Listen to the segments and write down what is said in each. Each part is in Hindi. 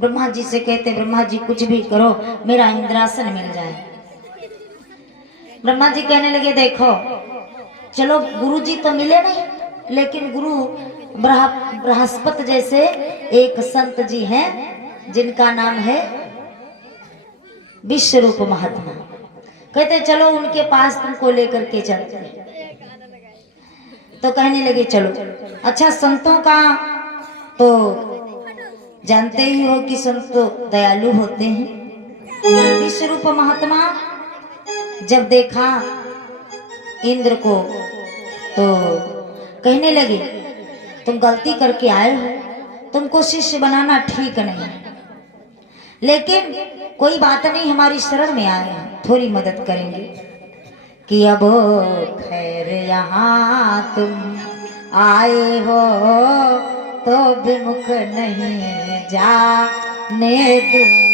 ब्रह्मा जी से कहते ब्रह्मा जी कुछ भी करो मेरा इंद्रासन मिल जाए। ब्रह्मा जी कहने लगे देखो चलो गुरु जी तो मिले नहीं, लेकिन गुरु बृहस्पति जैसे एक संत जी हैं जिनका नाम है विश्वरूप महात्मा। कहते चलो उनके पास तुमको लेकर के चलते हैं। तो कहने लगे चलो। अच्छा संतों का तो जानते ही हो कि संत तो दयालु होते हैं। विश्वरूप महात्मा जब देखा इंद्र को तो कहने लगे तुम गलती करके आए हो, तुमको शिष्य बनाना ठीक नहीं है, लेकिन कोई बात नहीं हमारी शरण में आए हैं, थोड़ी मदद करेंगे। कि अब खैर यहाँ तुम आए हो तो विमुख नहीं जाने दूंगा।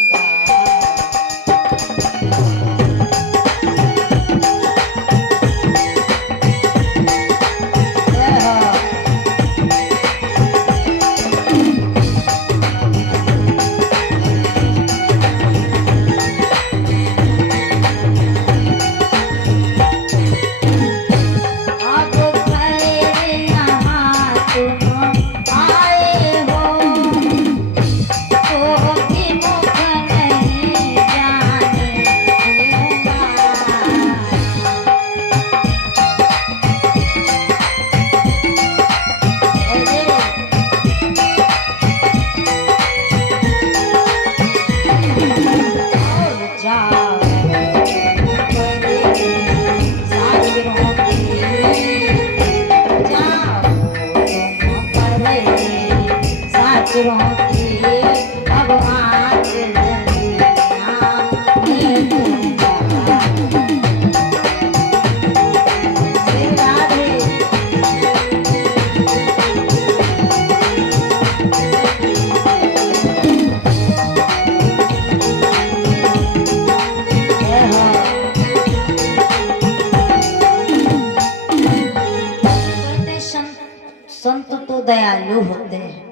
संत तो दयालु होते हैं।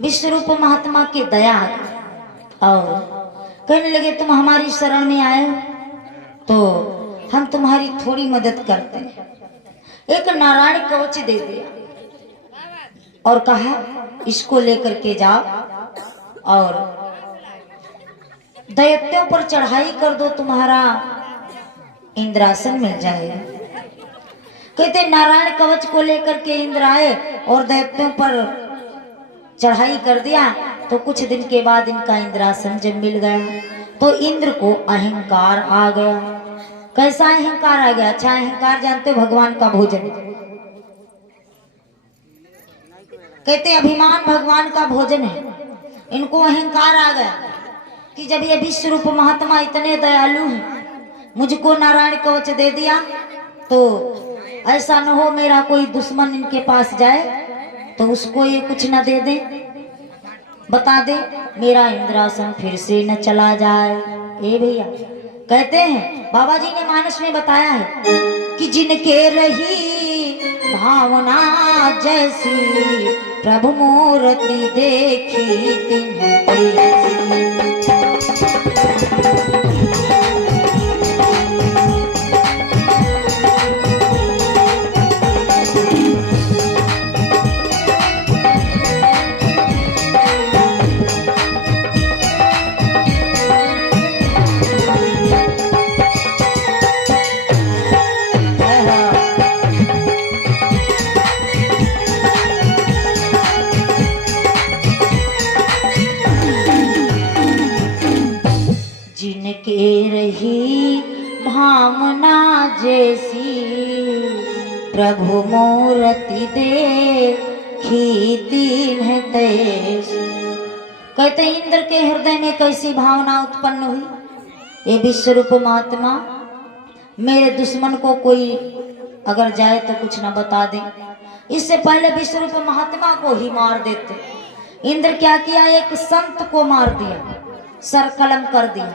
विश्वरूप महात्मा की दया और कहने लगे तुम हमारी शरण में आए हो तो हम तुम्हारी थोड़ी मदद करते हैं। एक नारायण कवच दे दिया और कहा इसको लेकर के जाओ और दैत्यों पर चढ़ाई कर दो, तुम्हारा इंद्रासन मिल जाएगा। कहते नारायण कवच को लेकर के इंद्र आए और दैत्यों पर चढ़ाई कर दिया। तो कुछ दिन के बाद इनका इंद्रासन जब मिल गया तो इंद्र को अहंकार आ गया। कैसा अहंकार आ गया? अच्छा अहंकार जानते हो भगवान का भोजन। कहते अभिमान भगवान का भोजन है। इनको अहंकार आ गया कि जब ये विश्वरूप महात्मा इतने दयालु हैं, मुझको नारायण कवच दे दिया तो ऐसा न हो मेरा कोई दुश्मन इनके पास जाए तो उसको ये कुछ न दे दे, बता दे मेरा इंद्रासन फिर से न चला जाए। ए भैया कहते हैं बाबा जी ने मानस में बताया है कि जिनके रही भावना जैसी प्रभु मूर्ति देखी तिन्ह जिनके रही भावना जैसी प्रभु मूर्ति देखी तिन्ह तैसी। कहते इंद्र के हृदय में कैसी भावना उत्पन्न हुई? ये विश्वरूप महात्मा मेरे दुश्मन को कोई अगर जाए तो कुछ ना बता दे, इससे पहले विश्वरूप महात्मा को ही मार देते। इंद्र क्या किया? एक संत को मार दिया, सर कलम कर दिया,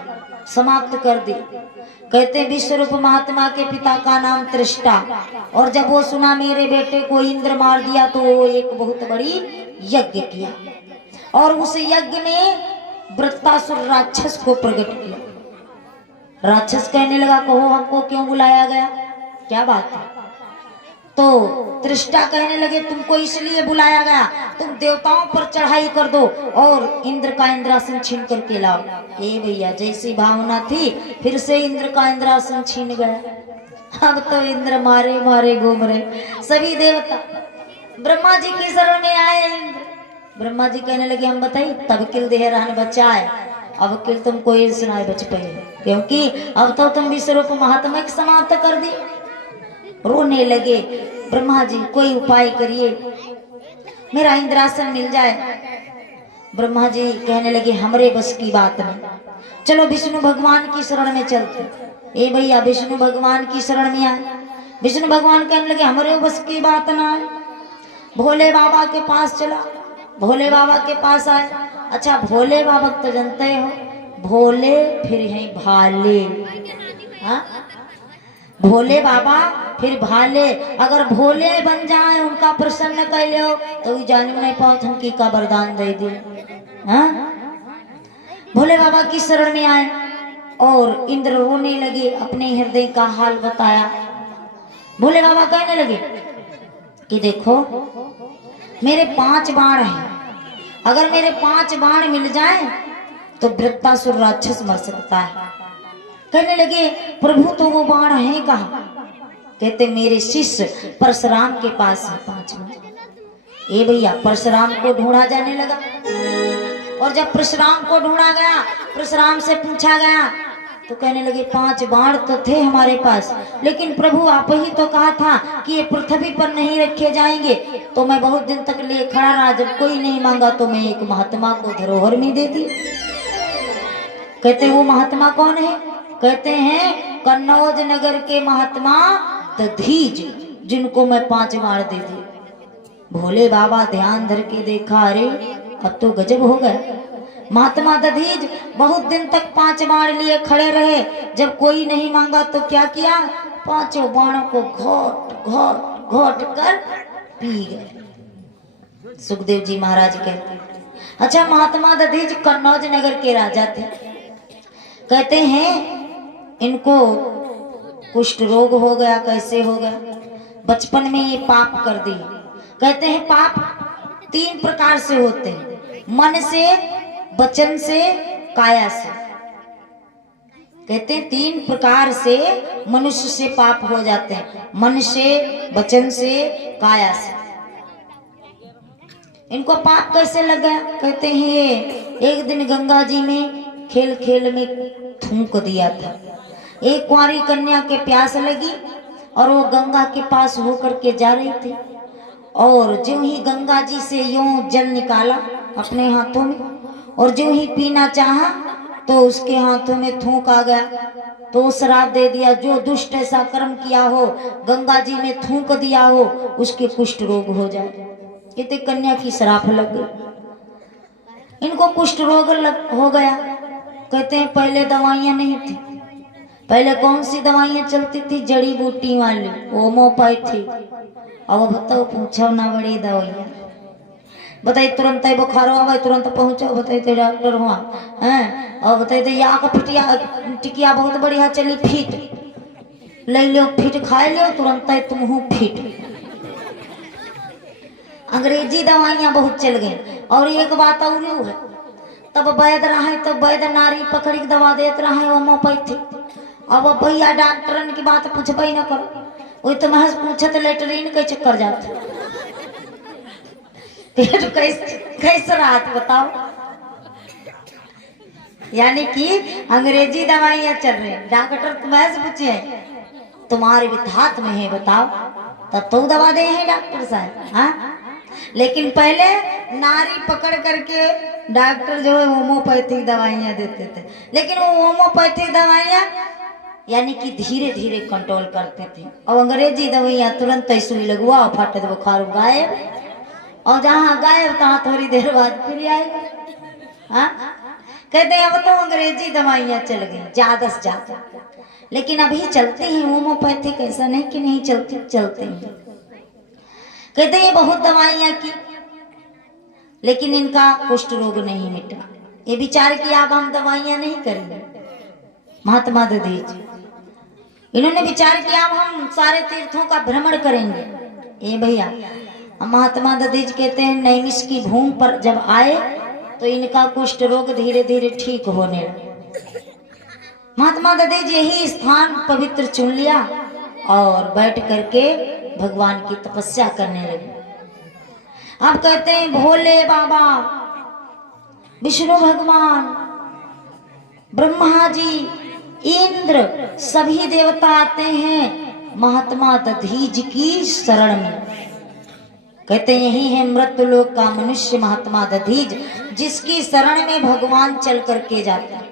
समाप्त कर दी। कहते विश्वरूप महात्मा के पिता का नाम त्रिष्टा, और जब वो सुना मेरे बेटे को इंद्र मार दिया तो वो एक बहुत बड़ी यज्ञ किया और उस यज्ञ में वृत्तासुर राक्षस को प्रकट किया। राक्षस कहने लगा, कहो हमको क्यों बुलाया गया, क्या बात है? तो त्रिष्टा कहने लगे, तुमको इसलिए बुलाया गया, तुम देवताओं पर चढ़ाई कर दो और इंद्र का इंद्रासन छीन करके लाओ। ए भैया, जैसी भावना थी फिर से इंद्र का इंद्रासन छीन गया। अब तो इंद्र मारे मारे घूम रहे। सभी देवता ब्रह्मा जी की शरण में आए। इंद्र ब्रह्मा जी कहने लगे, हम बताइए तब किल देहरान बचाए, अब किल तुम कोई सुनाए बच पाए, क्योंकि अब तो तुम विश्वरूप महात्मा को समाप्त कर दी। रोने लगे। ब्रह्मा जी कोई उपाय करिए, मेरा इंद्रासन मिल जाए। ब्रह्मा जी कहने लगे, हमरे बस की बात नहीं, चलो विष्णु भगवान की शरण में चलते। ए भैया, विष्णु भगवान की शरण में आए। विष्णु भगवान कहने लगे, हमरे बस की बात ना है। भोले बाबा के पास चला, भोले बाबा के पास आए। अच्छा, भोले बाबा तो जानते हो, भोले फिर है भाले। हाँ, भोले बाबा फिर भाले। अगर भोले बन जाए, उनका प्रसन्न कर लो तो जानू नहीं पाओ हम की का वरदान दे दिए। हाँ, भोले बाबा की शरण में आए और इंद्र रोने लगे, अपने हृदय का हाल बताया। भोले बाबा कहने लगे कि देखो, मेरे 5 बाण हैं, अगर मेरे 5 बाण मिल जाए तो वृत्तासुर राक्षस मर सकता है। कहने लगे, प्रभु तो वो बाण है कहाँ? कहते, मेरे शिष्य परशुराम के पास है 5 बाण। ए भैया, परशुराम को ढूंढा जाने लगा और जब परशुराम को ढूंढा गया, परशुराम से पूछा गया तो कहने लगे, 5 बाण तो थे हमारे पास, लेकिन प्रभु आप ही तो कहा था कि ये पृथ्वी पर नहीं रखे जाएंगे। तो मैं बहुत दिन तक लिए खड़ा रहा, जब कोई नहीं मांगा तो मैं एक महात्मा को धरोहर में दे दी। कहते, वो महात्मा कौन है? कहते हैं, कन्नौज नगर के महात्मा दधीज, जिनको मैं 5 बाण दे दी। भोले बाबा ध्यान धर के देखा, अरे अब तो गजब हो गया। महात्मा दधीज बहुत दिन तक 5 बाण लिए खड़े रहे, जब कोई नहीं मांगा तो क्या किया, 5 बाणों को घोट घोट घोट कर पी गए। सुखदेव जी महाराज कहते हैं। अच्छा, महात्मा दधीज कन्नौज नगर के राजा थे। कहते हैं, इनको कुष्ठ रोग हो गया। कैसे हो गया? बचपन में ये पाप कर दिए। कहते हैं, पाप 3 प्रकार से होते हैं, मन से, वचन से, काया से। कहते हैं 3 प्रकार से मनुष्य से पाप हो जाते हैं, मन से, वचन से, काया से। इनको पाप कैसे लग गया? कहते हैं, एक दिन गंगा जी में खेल खेल में थूक दिया था। एक कुंवारी कन्या के प्यास लगी और वो गंगा के पास होकर के जा रही थी, और जो ही गंगा जी से यूं जल निकाला अपने हाथों में, और जो ही पीना चाहा तो उसके हाथों में थूक आ गया। तो श्राप दे दिया, जो दुष्ट ऐसा कर्म किया हो, गंगा जी में थूक दिया हो, उसके कुष्ठ रोग हो जाए। कहते कन्या की श्राप लग गई, इनको कुष्ठ रोग हो गया। कहते हैं, पहले दवाइयां नहीं थी। पहले कौन सी दवाइयां चलती थी? जड़ी बूटी वाली, होम्योपैथी। अब बताओ, पूछो ना, बड़ी दवाइयां बताइए, तुरंत बुखार आवे तुरंत पहुंचो, बताइए डॉक्टर हुआ हैं। और बताइए, या का फिटिया टिकिया बहुत बढ़िया चली, फिट ले लो, फिट खाए लो, तुरंत तुम हो फिट। अंग्रेजी दवाइयां बहुत चल गई। और एक बात और है, तब वैद रहे तो वैद नारी पकड़ के दवा देते रहे होम्योपैथी। अब भैया डॉक्टरन की बात पूछबे न करो, वही तो महज पूछत लेटरीन के चक्कर जाते, पेट कैसे राहत बताओ। यानी कि अंग्रेजी दवाइयां चल रही हैं, डॉक्टर तुम्हें पूछे तुम्हारे विधात में है बताओ, तब तो दवा दे हैं डॉक्टर साहब। हाँ, लेकिन पहले नारी पकड़ करके डॉक्टर जो है होम्योपैथिक दवाइयां देते थे। लेकिन वो होम्योपैथिक दवाइयां यानी कि धीरे धीरे कंट्रोल करते थे, और अंग्रेजी दवाइयां तुरंत सुई लगवा, फटत बुखार गायब, और जहाँ गायब तहाँ थोड़ी देर बाद फिर आएगा। हाँ, कहते हैं अब तो अंग्रेजी दवाइयां चल गई ज्यादा से ज्यादा, लेकिन अभी चलती हैं होम्योपैथिक, ऐसा नहीं कि नहीं चलती, चलते हैं। कहते हैं बहुत दवाइयां की, लेकिन इनका कुष्ठ रोग नहीं मिटा। ये विचार किया अब हम दवाइयां नहीं करेंगे। महात्मा दधीच इन्होंने विचार किया अब हम सारे तीर्थों का भ्रमण करेंगे। ये भैया महात्मा दधीच कहते हैं नैमिष की भूमि पर जब आए तो इनका कुष्ठ रोग धीरे धीरे ठीक होने लगा। महात्मा दधीच यही स्थान पवित्र चुन लिया और बैठ करके भगवान की तपस्या करने लगे। अब कहते हैं भोले बाबा, विष्णु भगवान, ब्रह्मा जी, इंद्र सभी देवता आते हैं महात्मा दधीच की शरण में। कहते हैं यही है मृत्युलोक का मनुष्य महात्मा दधीच, जिसकी शरण में भगवान चल करके जाते हैं।